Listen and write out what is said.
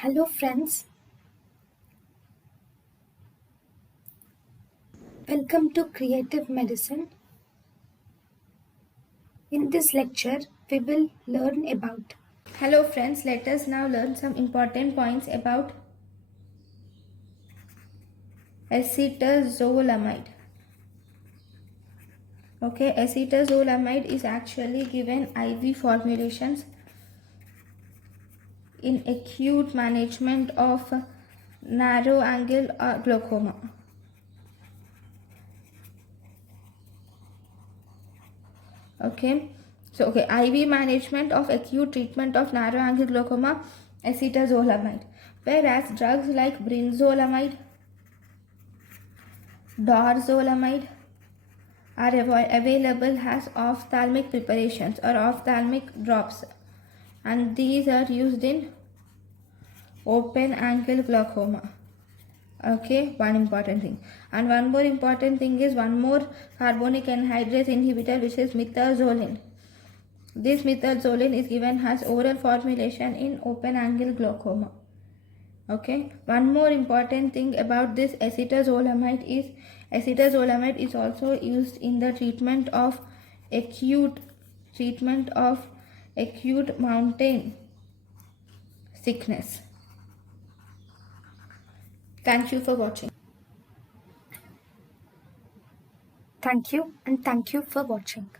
Hello friends, welcome to Creative Medicine. In this lecture, we will learn about. Hello friends, let us now learn some important points about acetazolamide. Okay, acetazolamide is actually given IV formulations in acute management of narrow angle glaucoma. Okay, IV management of acute treatment of narrow angle glaucoma, acetazolamide. Whereas drugs like brinzolamide, dorzolamide are available as ophthalmic preparations or ophthalmic drops, and these are used in open angle glaucoma. Okay, one important thing. And one more important thing is one more carbonic anhydrase inhibitor, which is methazoline. This methazoline is given as oral formulation in open angle glaucoma. Okay, one more important thing about this acetazolamide is also used in the acute treatment of acute mountain sickness. Thank you for watching. Thank you and thank you for watching.